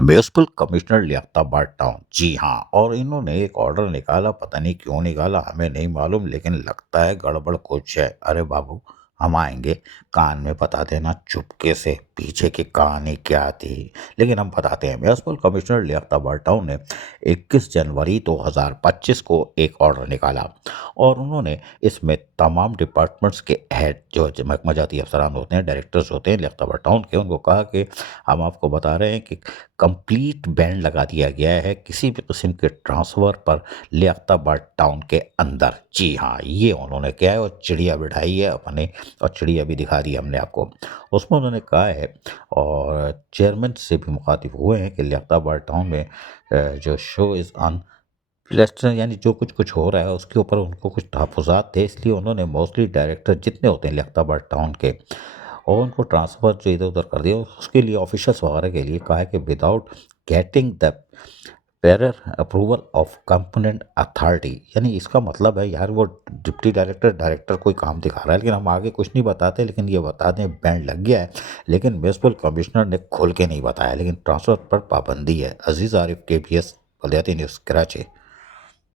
Municipal commissioner Liaquatabad town, जी हाँ, और इन्होंने एक ऑर्डर निकाला, पता नहीं क्यों निकाला, हमें नहीं मालूम, लेकिन लगता है गड़बड़ कुछ है। अरे बाबू, हम आएंगे, कान में बता देना चुपके से पीछे की कहानी क्या थी। लेकिन हम बताते हैं, म्युनिसिपल कमिश्नर लियाकताबाद टाउन ने 21 जनवरी 2025 को एक ऑर्डर निकाला और उन्होंने इसमें तमाम डिपार्टमेंट्स के हेड जो महकमाजाती अफसरान होते हैं, डायरेक्टर्स होते हैं लियाकताबाद टाउन के, उनको कहा कि हम आपको बता रहे हैं कि कंप्लीट बैन लगा दिया गया है किसी भी किस्म के ट्रांसफ़र पर लियाकताबाद टाउन के अंदर। जी हाँ, ये उन्होंने किया है और चिड़िया बिठाई है अपने, और चिड़िया भी दिखा दी हमने आपको। उसमें उन्होंने कहा है और चेयरमैन से भी मुखातिब हुए हैं कि लियाकताबाद टाउन में जो शो इज़ ऑन प्लेस्टर, यानी जो कुछ कुछ हो रहा है उसके ऊपर उनको कुछ तहफ़्फ़ुज़ात थे, इसलिए उन्होंने मोस्टली डायरेक्टर जितने होते हैं लियाकताबाद टाउन के, और उनको ट्रांसफ़र जो इधर-उधर कर दिया। उसके लिए ऑफ़िशियल्स वगैरह के लिए कहा है कि without getting the prior approval of component authority, यानी इसका मतलब है यार, वो डिप्टी डायरेक्टर डायरेक्टर कोई काम दिखा रहा है, लेकिन हम आगे कुछ नहीं बताते, लेकिन ये बता दें बैंड लग गया है। लेकिन म्युनिसिपल कमिश्नर ने खोल के नहीं बताया, लेकिन ट्रांसफ़र पर पाबंदी है। अजीज़ आरिफ, KBS बलियाती न्यूज़, कराची।